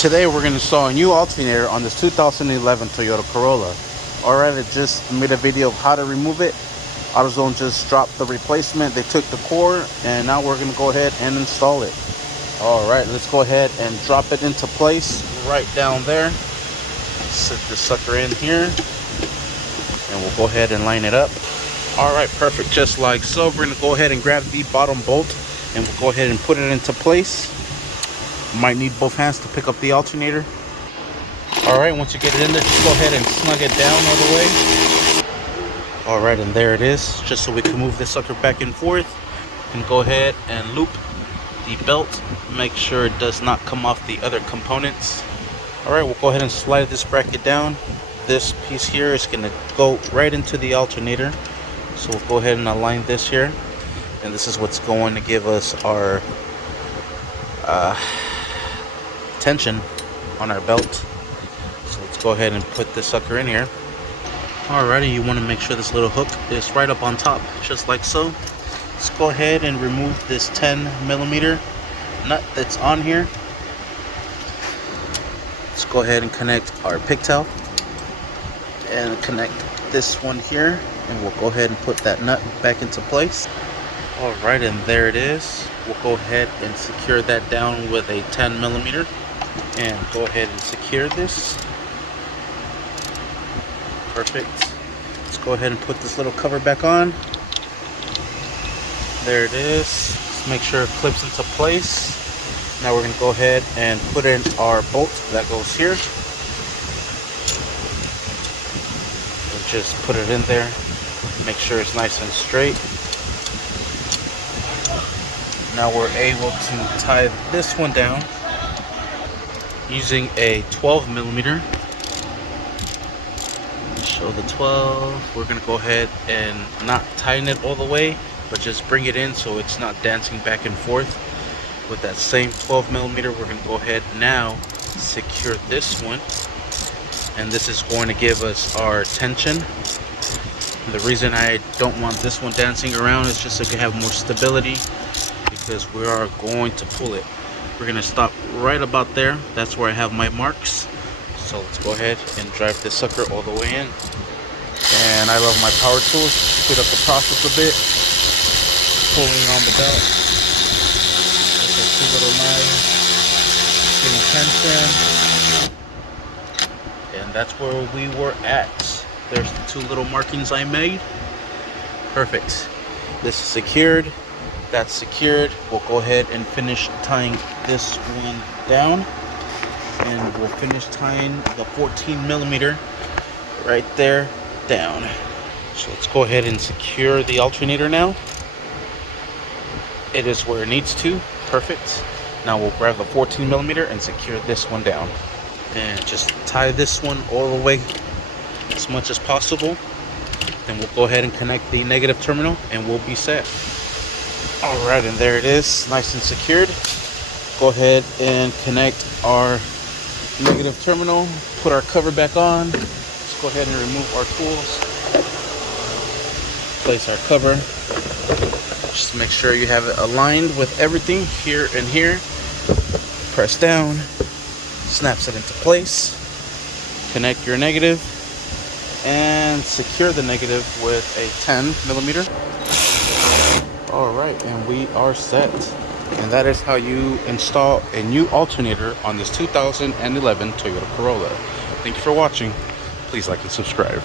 Today we're going to install a new alternator on this 2011 Toyota Corolla. Alright, I just made a video of how to remove it. AutoZone just dropped the replacement. They took the core and now we're going to go ahead and install it. Alright, let's go ahead and drop it into place right down there. Set this sucker in here and we'll go ahead and line it up. Alright, perfect, just like so. We're going to go ahead and grab the bottom bolt and we'll go ahead and put it into place. Might need both hands to pick up the alternator. Alright, once you get it in there, just go ahead and snug it down all the way. Alright, and there it is. Just so we can move this sucker back and forth. And go ahead and loop the belt. Make sure it does not come off the other components. Alright, we'll go ahead and slide this bracket down. This piece here is going to go right into the alternator. So we'll go ahead and align this here. And this is what's going to give us our tension on our belt. So let's go ahead and put this sucker in here. Alrighty, you want to make sure this little hook is right up on top, just like so. Let's go ahead and remove this 10mm nut that's on here. Let's go ahead and connect our pigtail and connect this one here, and we'll go ahead and put that nut back into place. Alright, and there it is. We'll go ahead and secure that down with a 10mm and go ahead and secure this. Perfect. Let's go ahead and put this little cover back on. There it is. Let's make sure it clips into place. Now we're going to go ahead and put in our bolt that goes here. And just put it in there. Make sure it's nice and straight. Now we're able to tie this one down using a 12mm. Show the 12. We're going to go ahead and not tighten it all the way, but just bring it in so it's not dancing back and forth. With that same 12mm, we're going to go ahead now secure this one, and this is going to give us our tension. And the reason I don't want this one dancing around is just so we can have more stability, because we are going to pull it. We're going to stop right about there. That's where I have my marks. So let's go ahead and drive this sucker all the way in. And I love my power tools. Speed up the process a bit. Pulling on the belt. There's our two little knives. Getting tension. And that's where we were at. There's the two little markings I made. Perfect. This is secured. That's secured. We'll go ahead and finish tying this one down, and we'll finish tying the 14mm right there down. So let's go ahead and secure the alternator now. It is where it needs to. Perfect. Now we'll grab the 14mm and secure this one down, and just tie this one all the way as much as possible. Then we'll go ahead and connect the negative terminal and we'll be set. Alright, and there it is, nice and secured. Go ahead and connect our negative terminal, put our cover back on. Let's go ahead and remove our tools. Place our cover. Just make sure you have it aligned with everything here and here. Press down, snaps it into place. Connect your negative and secure the negative with a 10mm. Alright, and we are set. And that is how you install a new alternator on this 2011 Toyota Corolla. Thank you for watching. Please like and subscribe.